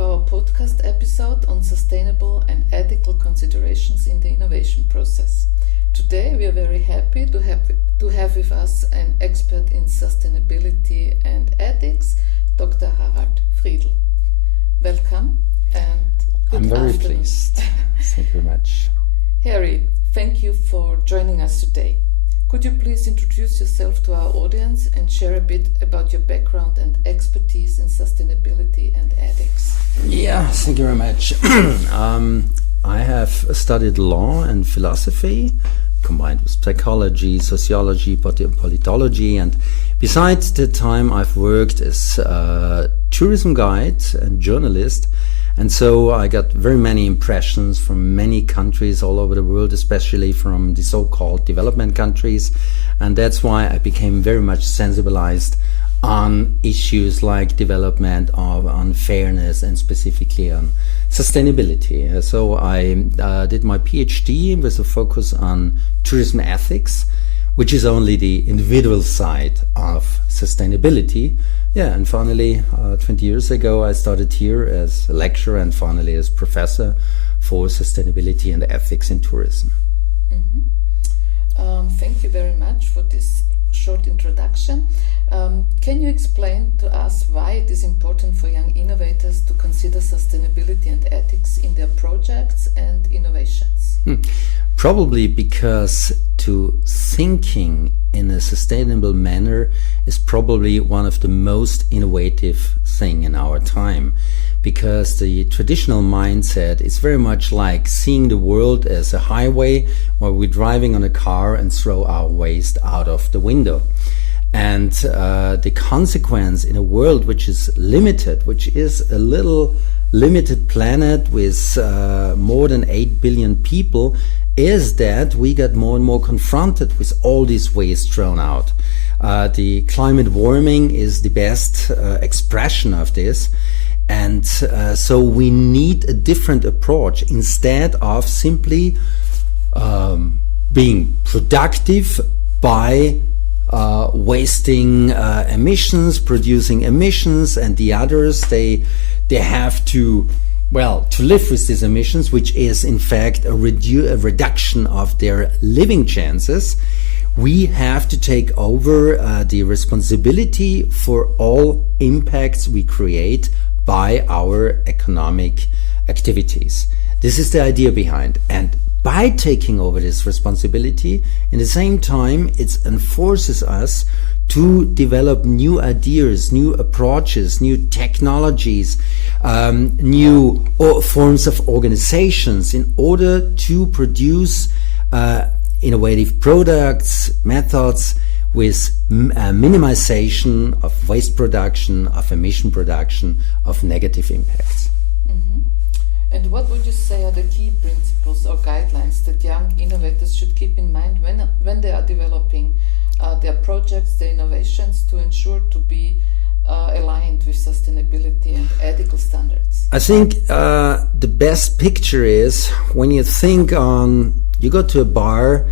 to our podcast episode on sustainable and ethical considerations in the innovation process. Today we are very happy to have with us an expert in sustainability and ethics, Dr. Harald Friedl. Welcome and good I'm very afternoon. pleased. Thank you very much. Harry, thank you for joining us today. Could you please introduce yourself to our audience and share a bit about your background and expertise in sustainability and ethics? Yeah, thank you very much. I have studied law and philosophy, combined with psychology, sociology, politology, and besides the time I've worked as a tourism guide and journalist, and so I got very many impressions from many countries all over the world, especially from the so-called development countries, and that's why I became very much sensibilized on issues like development, on fairness, and specifically on sustainability. So I did my PhD with a focus on tourism ethics, which is only the individual side of sustainability. Yeah, and finally, 20 years ago, I started here as a lecturer and finally as professor for sustainability and ethics in tourism. Thank you very much for this short introduction. Can you explain to us why it is important for young innovators to consider sustainability and ethics in their projects and innovations? Probably because thinking in a sustainable manner is probably one of the most innovative thing in our time, because the traditional mindset is very much like seeing the world as a highway where we're driving on a car and throw our waste out of the window. And the consequence in a world which is limited, which is a little limited planet with more than 8 billion people, is that we get more and more confronted with all this waste thrown out. The climate warming is the best expression of this. And so we need a different approach instead of simply being productive by wasting emissions, producing emissions, and the others, they have to live with these emissions, which is in fact a reduction of their living chances. We have to take over the responsibility for all impacts we create by our economic activities. This is the idea behind. And by taking over this responsibility, in the same time, it enforces us to develop new ideas, new approaches, new technologies, new forms of organizations in order to produce innovative products, methods with minimization of waste production, of emission production, of negative impacts. And what would you say are the key principles or guidelines that young innovators should keep in mind when they are developing their projects, their innovations, to ensure to be aligned with sustainability and ethical standards? I think the best picture is when you think on, you go to a bar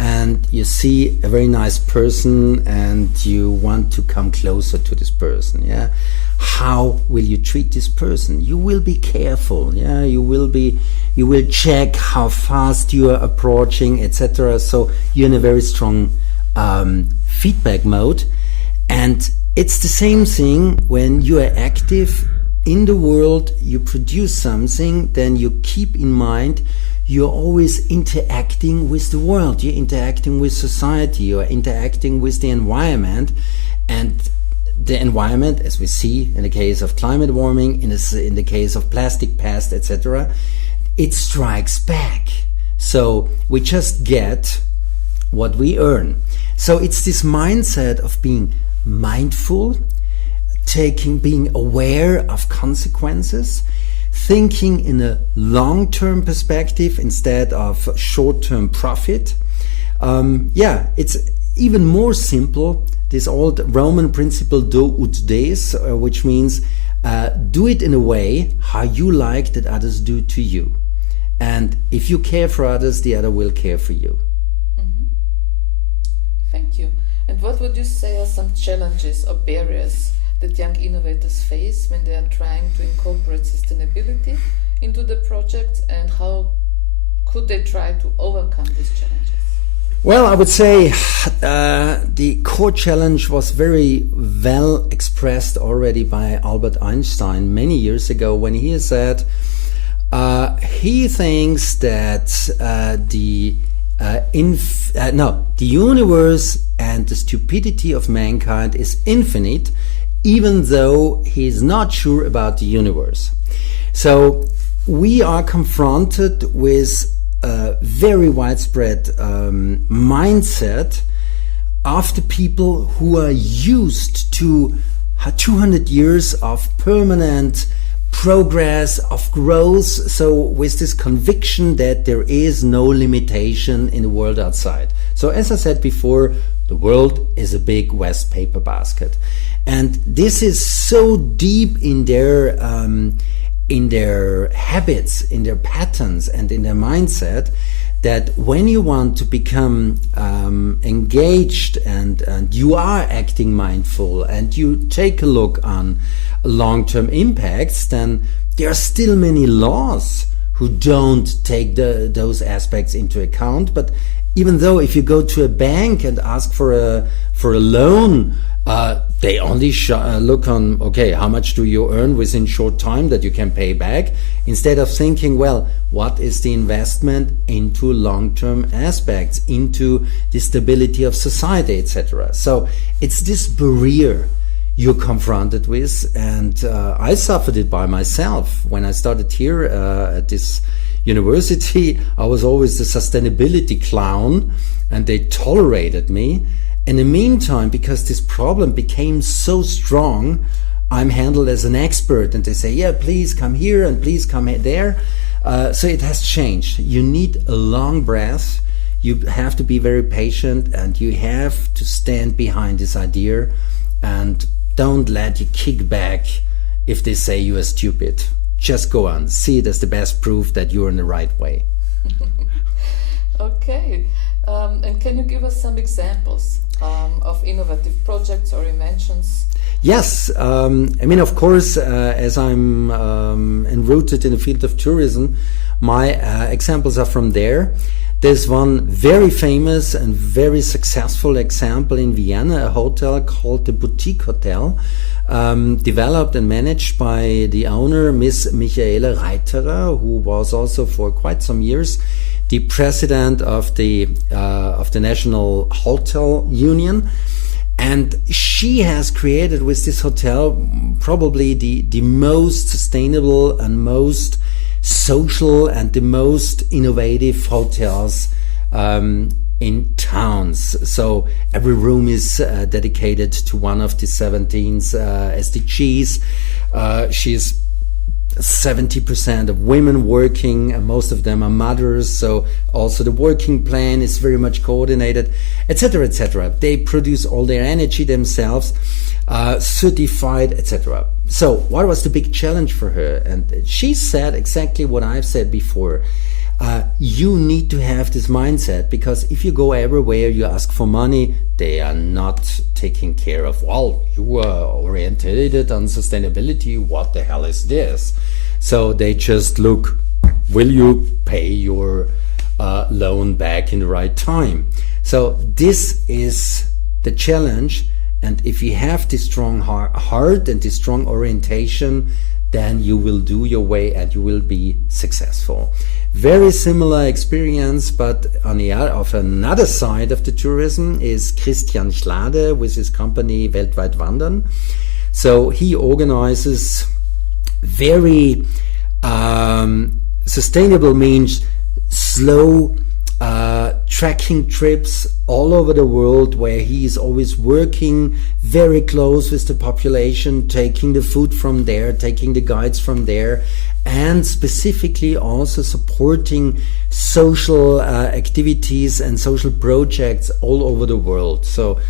and you see a very nice person and you want to come closer to this person, yeah? How will you treat this person? You will be careful, yeah? You will check how fast you are approaching, etc. So you're in a very strong feedback mode. And it's the same thing when you are active in the world, you produce something, then you keep in mind you're always interacting with the world, you're interacting with society, you're interacting with the environment, and the environment, as we see in the case of climate warming, in the case of plastic pest, etc., it strikes back. So we just get what we earn. So it's this mindset of being mindful, being aware of consequences, thinking in a long-term perspective instead of short-term profit. It's even more simple, this old Roman principle do ut des, which means do it in a way how you like that others do to you. And if you care for others, the other will care for you. Thank you. And what would you say are some challenges or barriers that young innovators face when they are trying to incorporate sustainability projects, and how could they try to overcome these challenges? Well, I would say the core challenge was very well expressed already by Albert Einstein many years ago when he said he thinks that the universe and the stupidity of mankind is infinite, even though he is not sure about the universe. So we are confronted with a very widespread mindset of the people who are used to 200 years of permanent progress, of growth, so with this conviction that there is no limitation in the world outside. So as I said before, the world is a big waste paper basket. And this is so deep in their habits, in their patterns, and in their mindset, that when you want to become engaged and you are acting mindful and you take a look on long-term impacts, then there are still many laws who don't take those aspects into account. But even though if you go to a bank and ask for a loan, they only look on, okay, how much do you earn within short time that you can pay back, instead of thinking, well, what is the investment into long-term aspects, into the stability of society, etc. So it's this barrier you're confronted with, and I suffered it by myself. When I started here at this university, I was always the sustainability clown, and they tolerated me. In the meantime, because this problem became so strong, I'm handled as an expert, and they say, yeah, please come here and please come there. So it has changed. You need a long breath. You have to be very patient, and you have to stand behind this idea, and don't let you kick back if they say you are stupid. Just go on. See it as the best proof that you're in the right way. Okay. And can you give us some examples of innovative projects or inventions? Yes, I mean, of course, as I'm enrooted in the field of tourism, my examples are from there. There's one very famous and very successful example in Vienna, a hotel called the Boutique Hotel, developed and managed by the owner, Miss Michaela Reiterer, who was also for quite some years the president of the National Hotel Union. And she has created with this hotel probably the most sustainable and most social and the most innovative hotels in towns. So every room is dedicated to one of the 17 SDGs. She's 70% of women working, and most of them are mothers, so also the working plan is very much coordinated, etc., etc. They produce all their energy themselves, certified, etc. So what was the big challenge for her? And she said exactly what I've said before. You need to have this mindset, because if you go everywhere, you ask for money, they are not taking care of, well, you are oriented on sustainability, what the hell is this? So they just look, will you pay your loan back in the right time? So this is the challenge, and if you have this strong heart and this strong orientation, then you will do your way and you will be successful. Very similar experience, but on another side of the tourism is Christian Schlade with his company Weltweit Wandern. So he organizes very sustainable means slow trekking trips all over the world, where he is always working very close with the population, taking the food from there, taking the guides from there, and specifically also supporting social activities and social projects all over the world. So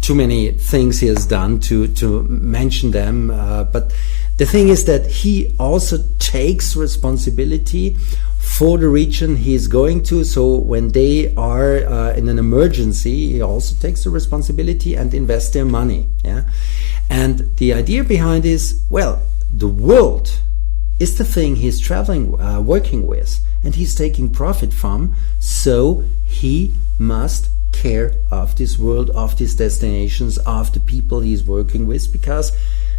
too many things he has done to mention them, but the thing is that he also takes responsibility for the region he is going to. So when they are in an emergency, he also takes the responsibility and invests their money. Yeah, and the idea behind is, well, the world is the thing he's working with, and he's taking profit from. So he must care of this world, of these destinations, of the people he's working with, because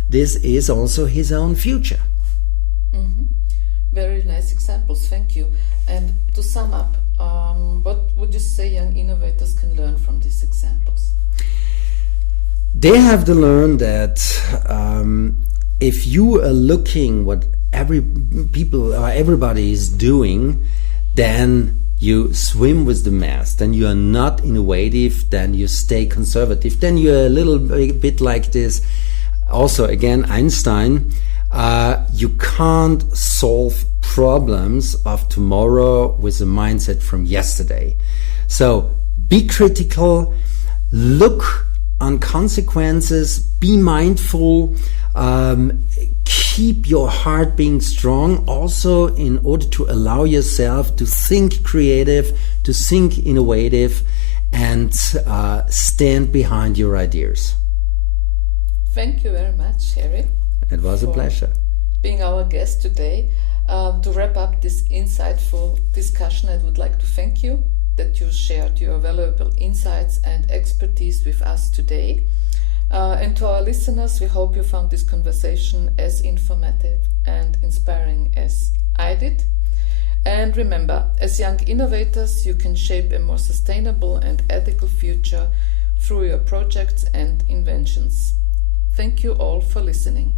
this is also his own future. Very nice examples, thank you. And to sum up, what would you say young innovators can learn from these examples? They have to learn that if you are looking what everybody is doing, then you swim with the mass, then you are not innovative, then you stay conservative, then you're a little bit like this. Also, again, Einstein, you can't solve problems of tomorrow with a mindset from yesterday. So be critical, look on consequences, be mindful, keep your heart being strong, also in order to allow yourself to think creative, to think innovative, and stand behind your ideas. Thank you very much, Harry. It was a pleasure being our guest today. To wrap up this insightful discussion, I would like to thank you that you shared your valuable insights and expertise with us today. And to our listeners, we hope you found this conversation as informative and inspiring as I did. And remember, as young innovators, you can shape a more sustainable and ethical future through your projects and inventions. Thank you all for listening.